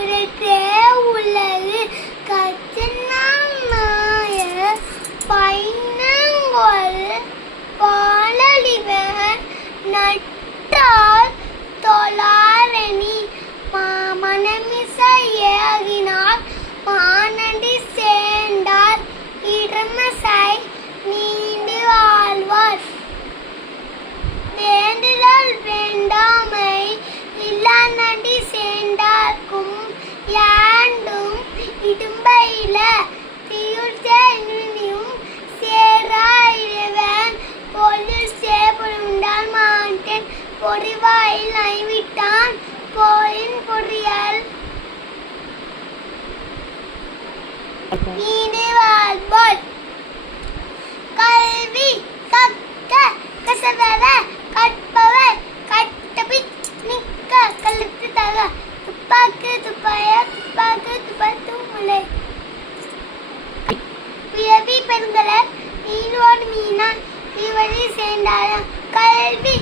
புறத்தே உள்ளது கச்சனாய பைனங்கொள் பாலடிவன் நட்டால் தொழாரணி மனமிசையாகினார் மானடி சேர்ந்தார் இடமசை நீண்டு வாழ்வார். வேண்டுதல் வேண்டாமை இல்லானடி சேர்ந்தார்க்கும் யாண்டும் இடும்பையில தீயுள்ளும் சேராயிரவன் பொருள் சேபுண்டால் மாட்டேன் பொறிவாயில் நைவிட்டான் போரின் பொறியல் நீடு வாழ்வோர். கல்வி கற்க கசவர கற்பவர் கட்டபிச் நிற்க கழுத்து தக துப்பாக்கு துப்பாய துப்பாக்கு துப்பாத்து முளை. பிறவி பெண்களர் மீனோடு மீனா இவரை சேர்ந்தாராம். கல்வி